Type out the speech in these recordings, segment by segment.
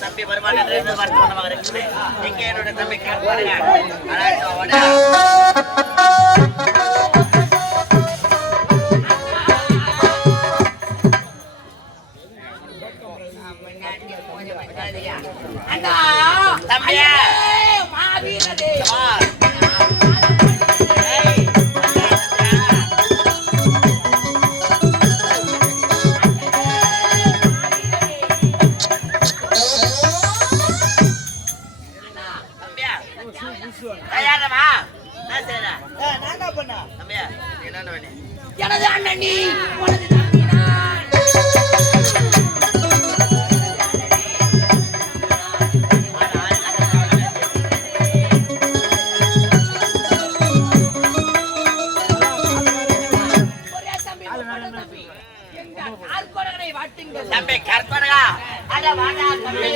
தம்பி வருவான் என்று எதிர்பார்த்து இருக்கிறது. எங்கே என்னோட தம்பி கேட்பாருங்க. தம்பியா எனது அண்ணன் நீ தம்பி கற்பனகா அட வாடா தம்பி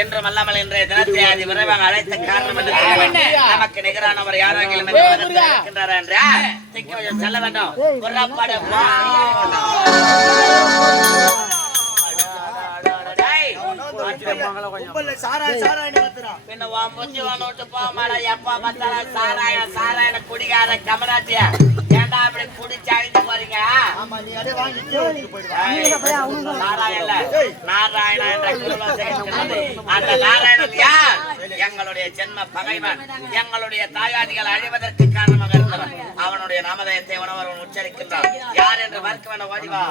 என்று மல்லாமல் இன்றைய தினத்தை அதி விரைவாக அழைத்த காரணம் என்று நமக்கு நிகரானவர் யாராகிலும் இருக்கின்றார் என்று செல்ல வேண்டும். சாராயண குடிகார கமராட்டியா ஏண்டா அப்படி குடிச்சு அழிந்து போறீங்க? நாராயண அந்த நாராயணன் யார்? எங்களுடைய ஜென்ம பகைவன், எங்களுடைய தாயாதிகள் அழிவதற்கு காரணமாக இருந்தவன். அவனுடைய நாமதயத்தை உணவன் உச்சரிக்கின்றான். யார் என்று மறுக்க வேண்ட ஓடிவா.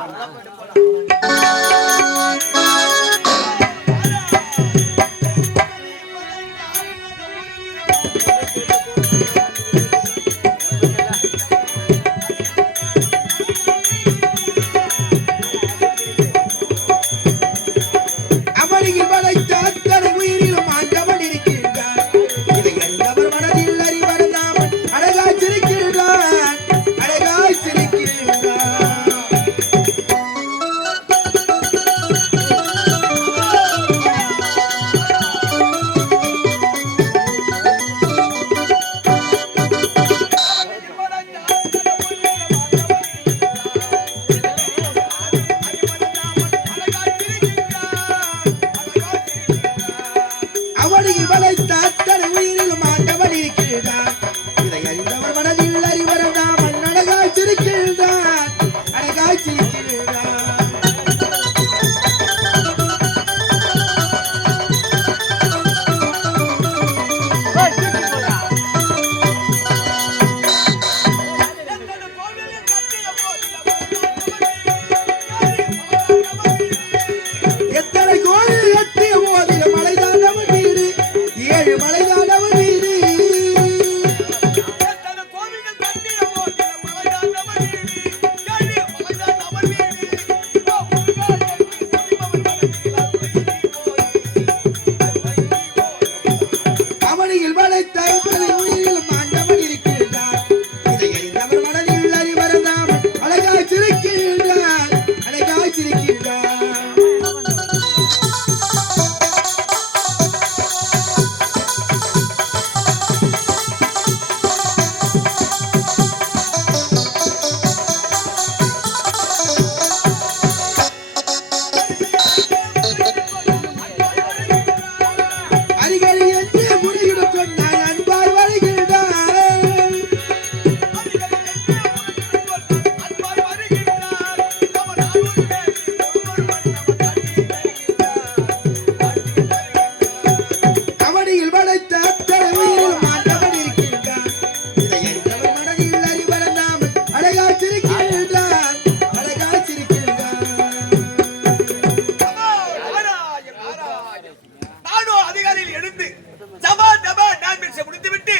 முடித்துவிட்டு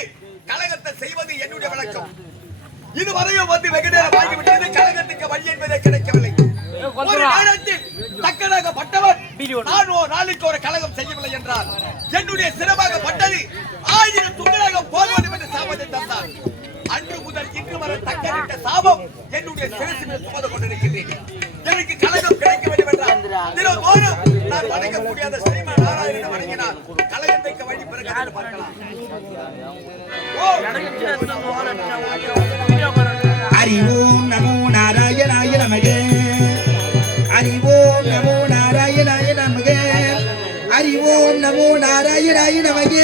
கலகத்தை செய்வது என்னுடைய வழக்கம். இதுவரையும் வந்து வெகு நேரம் ஆகிவிட்டது. கலகத்துக்கு வழி என்பதே கிடைக்கவில்லை. ஒரு நேரத்தில் தக்கனாகப்பட்டவன் நான் நாளைக்கு ஒரு கலகம் செய்யவில்லை என்றால் என்னுடைய சிரமாகப்பட்டது 1000 துங்களாக போக வேண்டும் என்று சாபத்தை தந்தார். அன்று முதல் இன்று வரை தக்கனிட்ட சாபம் என்னுடைய சிரசில் சுமந்து கொண்டிருக்கிறேன். எனக்கு கலகம் கிடைக்க வேண்டும் என்றால் தினந்தோறும் நான் வணங்கக்கூடிய அந்த ஸ்ரீமா நாராயணனை வணங்கினால் கலகத்தைக்கு வழி பிறகு பார்க்கலாம். ஹரி ஓம் நமோ நாராயணாய நமக. ஹரி ஓம் நமோ நாராயணாய நமக. ஹரி ஓம் நமோ நாராயணாய நமக.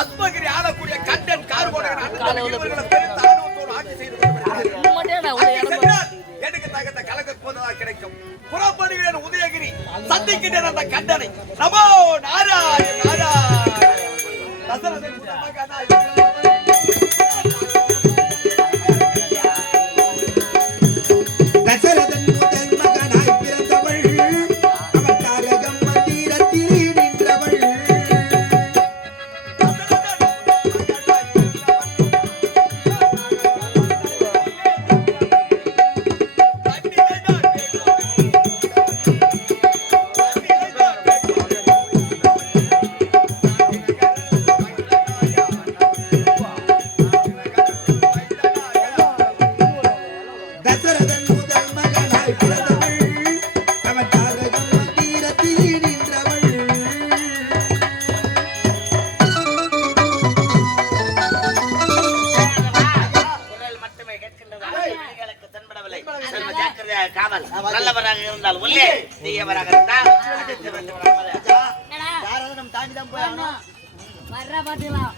அத்மகிரி ஆளக்கூடிய கண்டன் கார்கோடகன் எனக்கு தகுந்த கலக போனதா கிடைக்கும். புறப்படுகிறேன் உதயகிரி, சந்திக்கின்றேன் அந்த கண்டனை. நமோ நாராயண நாராயண. தசரதன் முதல் மகனாய் பிறந்தவள், அவன் தாரகம் மந்திரத்தில் நின்றவள். நல்லவராக இருந்தால் உள்ளே, தீயவராக இருந்தால் தாண்டிதான் போய் வர்ற பாத்துக்கலாம்.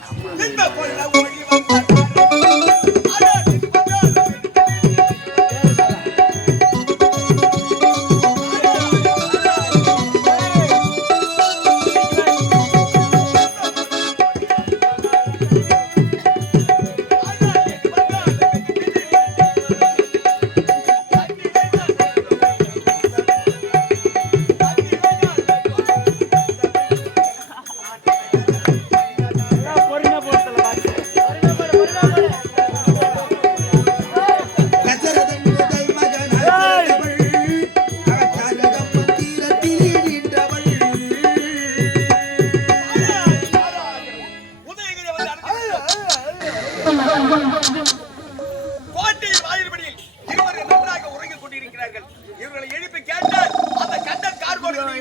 கோட்டையின் வாயில்படியில் இருவர்கள் நன்றாக உறங்கிக் கொண்டிருக்கிறார்கள். இவர்களை எழுப்பி கேட்டால் அந்த கண்டன் கார்கோடகனை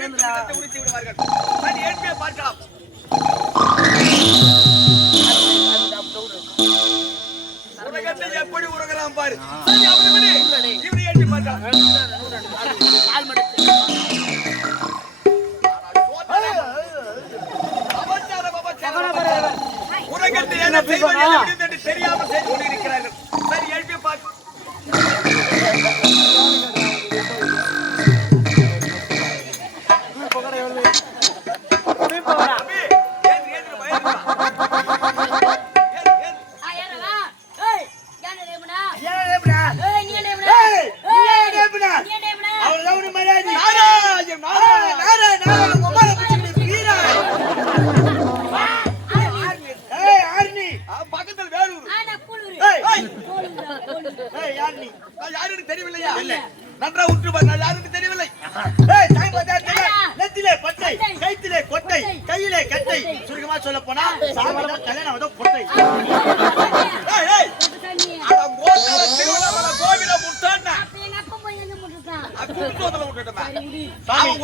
உரித்து விடுவார்கள். சரி, எழுப்பியே பார்க்கலாம். உலகத்தை எப்படி உறங்கலாம் பாரு. சரி, இவனை எழுப்பி பார்க்கலாம். உலகத்தை என்ன செய்வது என்று தெரியாமல் செய்து கொண்டிருக்கிறார்கள். சரி, எழுப்பி பார்க்கலாம். பக்கத்தில் வேலூர். யாருக்கு தெரியவில்லையா? நன்றா உற்று பார். நான் யாருக்கு தெரியவில்லை. நெத்திலே பட்டை, கைத்திலே கொட்டை, கையிலே கட்டை. சுருக்கமா சொல்ல போனா சாமிதான் கல்யாணம் கொட்டை.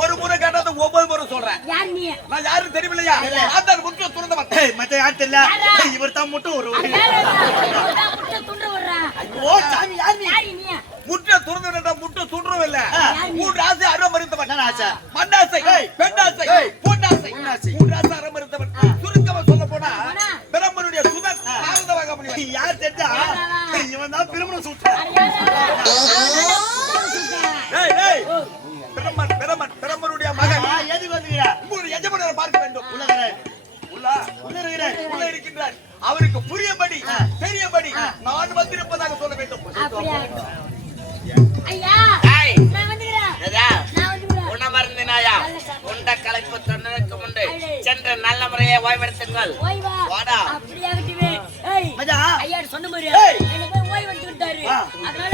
ஒரு முறை கேட்டது 9 முறை சொல்றேன். நான் யாருக்கு தெரியவில்லையா? முற்ற துறந்தவன். மத்த யாரு தெரியல. இவர் தான் மட்டும் ஒரு முற்ற துறந்தவன். முற்ற சுன்றும் இல்ல. 3 ஆசை அறமறுத்தவன். மண்ணாசை, பெண்ணாசை, பொன்னாசை. 3 ஆசை அறமறுத்தவன். சுருக்கமா சொல்ல போனா பிரம்மனுடைய சுதன் ஆனந்தமாக முடியும். யார் தெரிஞ்சா இவன் தான் பிரம்மனை சுட்டான். பிரம்மனுடைய மகன். எது வந்துகிறா? உங்களுடைய எஜமானரை பார்க்க வேண்டும். உள்ள இருக்கின்றார். அவருக்கு புரியபடி தெரியபடி நான் வந்திருப்பதாக சொல்ல வேண்டும். அப்படியா? ஐயா ஏய், நான் வந்துக்கிறேன். எதா? நான் வந்துக்கிறேன். உண்ண மருந்தினாயா? உண்ட களைப்பு தொண்டனுக்கு உண்டு. சென்று நல்ல முறையை ஓய்வெடுத்துங்கள். ஓய்வா? வாடா. அப்படியாகட்டுமே. ஏய், மச்சான். ஐயா சொன்ன மாதிரி ஏய். என்னை போய் ஓய்வு எடுத்து விட்டாரு. ஆ. அதனால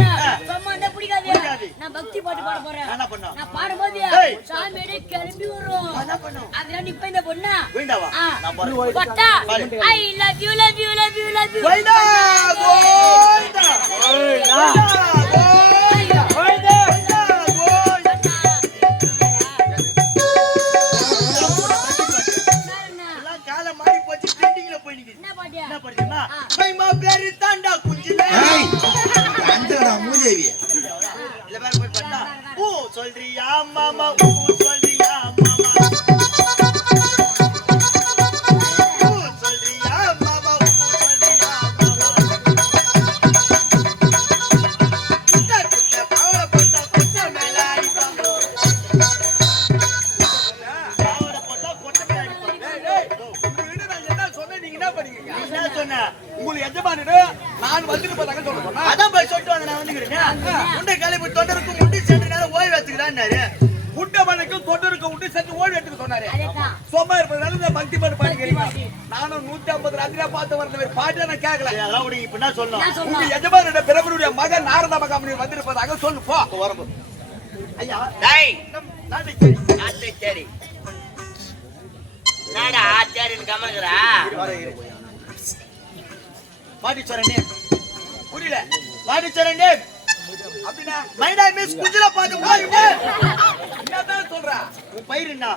சும்மா இருந்தா பிடிக்காது. பிடிக்காது. நான் பக்தி பாட்டு பாட போறேன். என்ன பண்ணோம்? நான் பாடும்போது ஏய். சாமியோட கிளம்பி வரும். என்ன பண்ணும்? அதனால இப்ப இந்த பொண்ணா வேண்டாவா ஆ. நான் பாரு கொட்டா. பாரு. I love you, love you, love you, love you. Govinda Govinda Govinda Govinda Govinda எல்லாம் காலம் மாறி போச்சு ட்ரெண்டிங்ல போய் நிக்குது என்ன பாட்டியா? என்ன படிச்சமா மைமா பேரு தாண்டா குஞ்சிலே அந்தடா மூதேவி இல்ல பேர் போய் பண்ணா ஊ சொல்றியா மாமா ஊ சொல்றியா மாமா ஊ சொல்றியா மாமா ஊ சொல்றியா மாமா குட்ட குட்ட பாவட போட்டா குட்ட மேல அடிப்பாங்க பாவட போட்டா குட்ட மேல அடிப்பாங்க ஏய், உங்ககிட்ட நான் என்ன சொன்னேன், நீங்க என்ன பண்ணீங்க? என்ன சொன்ன உங்களுக்கு எஜமானிடு நான் வந்துட்டு போதாங்க சொல்ல சொன்னா அதான் போய் சொல்லிட்டு வந்து நான் வந்துக்கிறேன் முண்டை கிளம்பி தொண்டருக்கு முண்டி சென்று நேரம் ஓய்வு எடுத்துக்கிறான்னாரு முட்டமனுக்கும் தொண்டருக்கு விட்டு சென்று ஓடி எடுத்துக்க சொன்னாரு. அதேதான். சும்மா இருப்பதுனால இந்த பக்தி பாட்டு பாடிக்கிறீங்க. நானும் 150 ராத்திரியா பார்த்து வர பாட்டு நான் கேட்கல. அதெல்லாம் விடுங்க இப்ப என்ன சொல்லணும் நான் உங்க சொன்னேன். எஜமானுடைய பிரபுடைய மகன் நாரத மகாமுனி வந்திருப்பதாக சொல்லு போ. வரம்பு ஐயா டேய், நாட்டை சரி ஆத்தை தேடி. என்னடா ஆத்தாடின்னு கமக்குறா? மாட்டிச்சரண்டே புரியல மாட்டிச்சரண்டே அப்படின்னா மை நேம் இஸ் குஜிலா பாது போயிடு என்னதான் சொல்ற? உன் பயிர் என்ன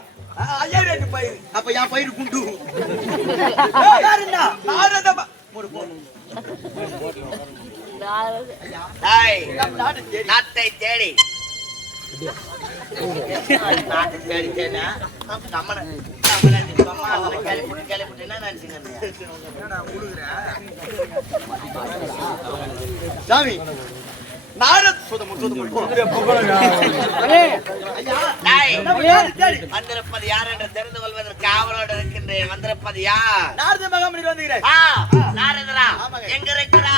5000 பயிர். அப்ப என் பயிர் குண்டு யார் என்ன நாரத ஒரு போ டேய், நாட்டை சரி நாத்தை தேடி. நாத்தை தேடி தேடினா, நம்மள சும்மா அதுல கேள்விப்பட்டு என்ன நினைச்சுக்கிறீங்க? சாமி நாரத டேய், சரி வந்திருப்பது யார் என்று தெரிந்து கொள்வதற்கு ஆவலோடு இருக்கின்றேன். வந்திருப்பது யார்? நாரத மகாமணி வந்துகிறேன் ஆ, நாரதரா, எங்க இருக்கிறா?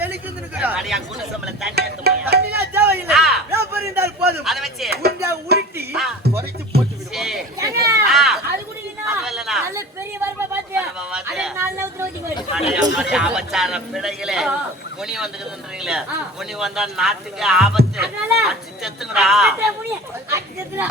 வேலைக்கு வந்து நிற்கிறேன் அடியா குடிசம்பள தண்ணி எடுத்து போயா. தண்ணிலாம் தேவையில்லை ஆ. பேப்பர் இருந்தால் போதும் அதை வச்சு உருண்டை உருட்டி குறைச்சு போட்டு விடுவோம் சரி. ஏங்க, ஆ. அது குடிக்கணும். அது இல்லைண்ணா. நல்ல பெரிய வரப்பை பார்த்து, வரப்பை பார்த்து. அதை நாலு ஊத்துற ஊத்திக்கு வரு. அடைய ஆபச்சார பிழைகளே, முனி வந்துக்குதுன்றீங்களே, முனி வந்தா நாட்டுக்கு ஆபத்து. அதனால அடிச்சு செத்துங்கடா. அடிச்சு செத்துடா.